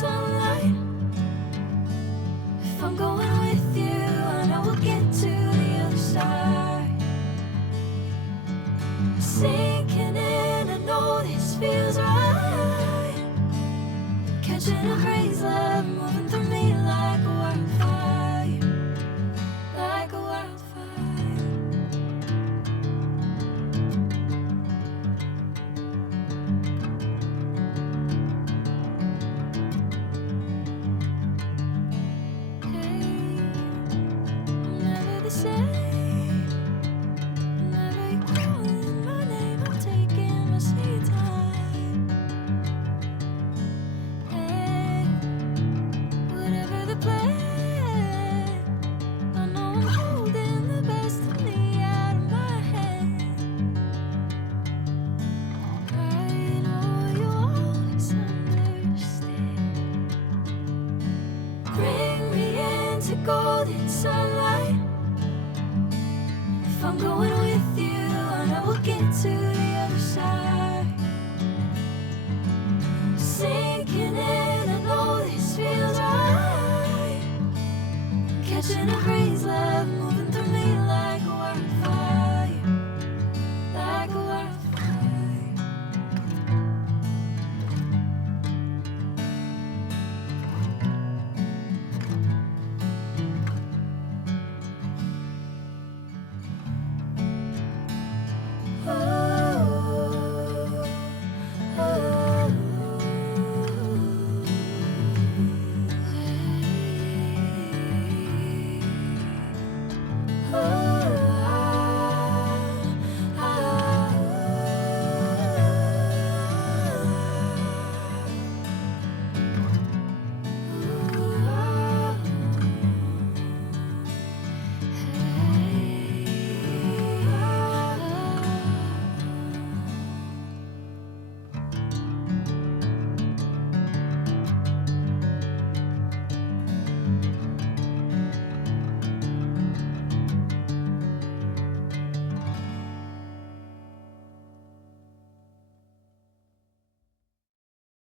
sunlight. If I'm going with you, I know we'll get to the other side. Sinking in, I know this feels right. Catching a crazy love, moving through me like a wildfire, like a wildfire. Golden sunlight. If I'm going with you, I know we'll get to the other side. Sinking in, I know this feels right.